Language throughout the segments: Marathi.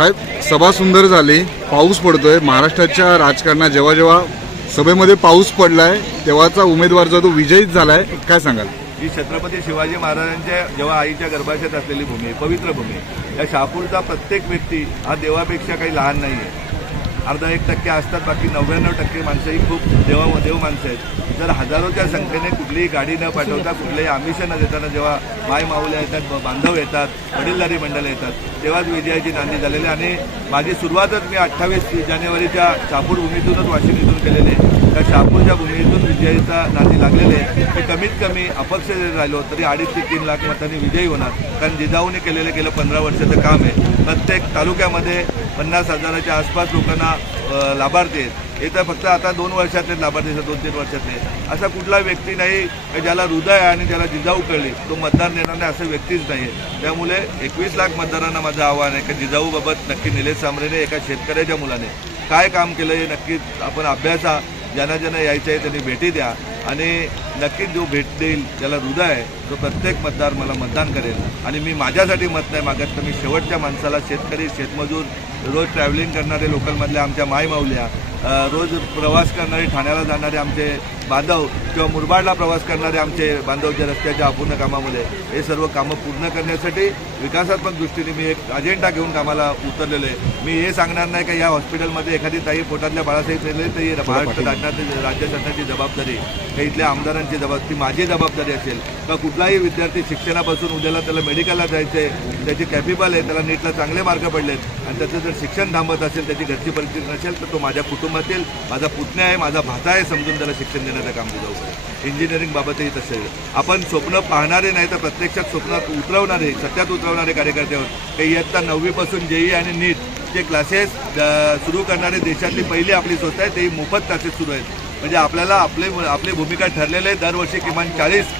साहेब सभा सुंदर झाली. पाऊस पडतोय. महाराष्ट्राच्या राजकारणात जेव्हा जेव्हा सभेमध्ये पाऊस पडलाय तेव्हाचा उमेदवार जो तो विजयीच झालाय काय सांगाल? ही छत्रपती शिवाजी महाराजांच्या जेव्हा आईच्या गर्भाशयात असलेली भूमी आहे, पवित्र भूमी आहे. या शहापूरचा प्रत्येक व्यक्ती हा देवापेक्षा काही लहान नाही आहे अर्धा एक टक्के असतात बाकी नव्याण्णव टक्के माणसं ही खूप देवा देव माणसं आहेत जर हजारोच्या संख्येने कुठलीही गाडी न पाठवता कुठलेही आमिष न देताना जेव्हा माय माऊल्या येतात बांधव येतात वडीलधारी मंडळ येतात तेव्हाच विजयाची नांदी झालेली आहे. आणि माझी सुरुवातच मी अठ्ठावीस जानेवारीच्या शहापूर भूमीतूनच वाशिम केलेले त्या शापूरच्या भूमीतून विजयीचा नाती लागलेले आहे कमीत कमी अपक्ष जरी राहिलो तरी अडीच ते तीन लाख मतांनी विजयी होणार. कारण जिजाऊने केलेलं गेलं पंधरा वर्षाचं काम आहे. प्रत्येक तालुक्यामध्ये पन्नास हजाराच्या आसपास लोकांना लाभार्थी आहेत. हे तर फक्त आता दोन वर्षातले लाभार्थी आहेत, दोन तीन वर्षातले असा कुठला व्यक्ती नाही ज्याला हृदय आहे आणि ज्याला जिजाऊ कळली तो मतदान देणार नाही असं व्यक्तीच नाही आहे. त्यामुळे एकवीस लाख मतदारांना माझं आव्हान आहे की जिजाऊबाबत नक्की निलेश सांबरेने एका शेतकऱ्याच्या मुलाने काय काम केलं हे नक्कीच आपण अभ्यासा ज्यांना ज्यांना यायचं आहे त्यांनी भेटी द्या. आणि नक्कीच जो भेट देईल त्याला हृदय आहे तो प्रत्येक मतदार मला मतदान करेल. आणि मी माझ्यासाठी मत नाही मागत तर मी शेवटच्या माणसाला शेतकरी शेतमजूर रोज ट्रॅव्हलिंग करणारे लोकलमधल्या आमच्या मायमाऊल्या रोज प्रवास करणारे ठाण्याला जाणारे आमचे बांधव किंवा मुरबाडला प्रवास करणारे आमचे बांधव जे रस्त्याच्या अपूर्ण कामामुळे हे सर्व कामं पूर्ण करण्यासाठी विकासात्मक दृष्टीने मी एक अजेंडा घेऊन कामाला उतरलेलो आहे. मी हे सांगणार नाही का या हॉस्पिटलमध्ये एखादी ताई पोटातल्या बाळासाहेब राहिले तर ही महाराष्ट्र राज्याची राज्य सरकारची जबाबदारी का इथल्या आमदारांची जबाब ती माझी जबाबदारी असेल. का कुठलाही विद्यार्थी शिक्षणापासून उद्याला त्याला मेडिकलला जायचं आहे त्याची कॅपेबल आहे त्याला नीटला चांगले मार्क पडलेत आणि त्याचं जर शिक्षण थांबत असेल त्याची घरची परिस्थिती नसेल तर तो माझ्या कुटुंबातील माझा पुतण्या आहे माझा भाचा आहे समजून त्याला शिक्षण देण्याचं काम दिलं होतं. इंजिनिअरिंग बाबतही तसेल आपण स्वप्न पाहणारे नाही तर प्रत्यक्षात स्वप्नात उतरवणारे सत्यात उतरवणारे कार्यकर्त्यावर काही इयत्ता नववीपासून जेई आणि नीट जे क्लासेस सुरू करणारे देशातली पहिली आपली स्वस्त आहे तेही मोफत क्लासेस सुरू आहेत. म्हणजे आपल्याला आपले आपली भूमिका ठरलेली आहे दरवर्षी किमान चाळीस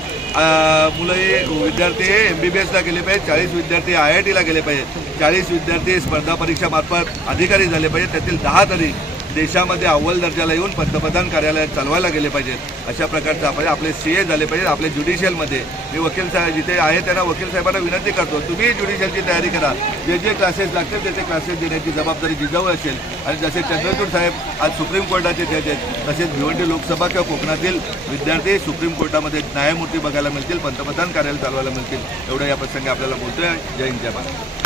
मुलं हे विद्यार्थी हे एम बी बी एसला गेले पाहिजे चाळीस विद्यार्थी आय आय टीला गेले पाहिजेत. चाळीस विद्यार्थी स्पर्धा परीक्षामार्फत अधिकारी झाले पाहिजेत. त्यातील दहा तरी देशामध्ये अव्वल दर्जाला येऊन पंतप्रधान कार्यालयात चालवायला गेले पाहिजेत. अशा प्रकारचं आपण आपले सी ए झाले पाहिजेत. आपले ज्युडिशियलमध्ये मी वकील साहेब जिथे आहे त्यांना वकील साहेबांना विनंती करतो तुम्ही ज्युडिशियलची तयारी करा. जे जे क्लासेस लागतील त्याचे क्लासेस देण्याची जबाबदारी जिजाऊ असेल. आणि जसे चंद्रचूड साहेब आज सुप्रीम कोर्टाचे जज आहेत तसेच भिवंडी लोकसभा किंवा कोकणातील विद्यार्थी सुप्रीम कोर्टामध्ये न्यायमूर्ती बघायला मिळतील पंतप्रधान कार्यालय चालवायला मिळतील. एवढं या प्रसंगी आपल्याला बोलतोय. जय हिंद जय भारत.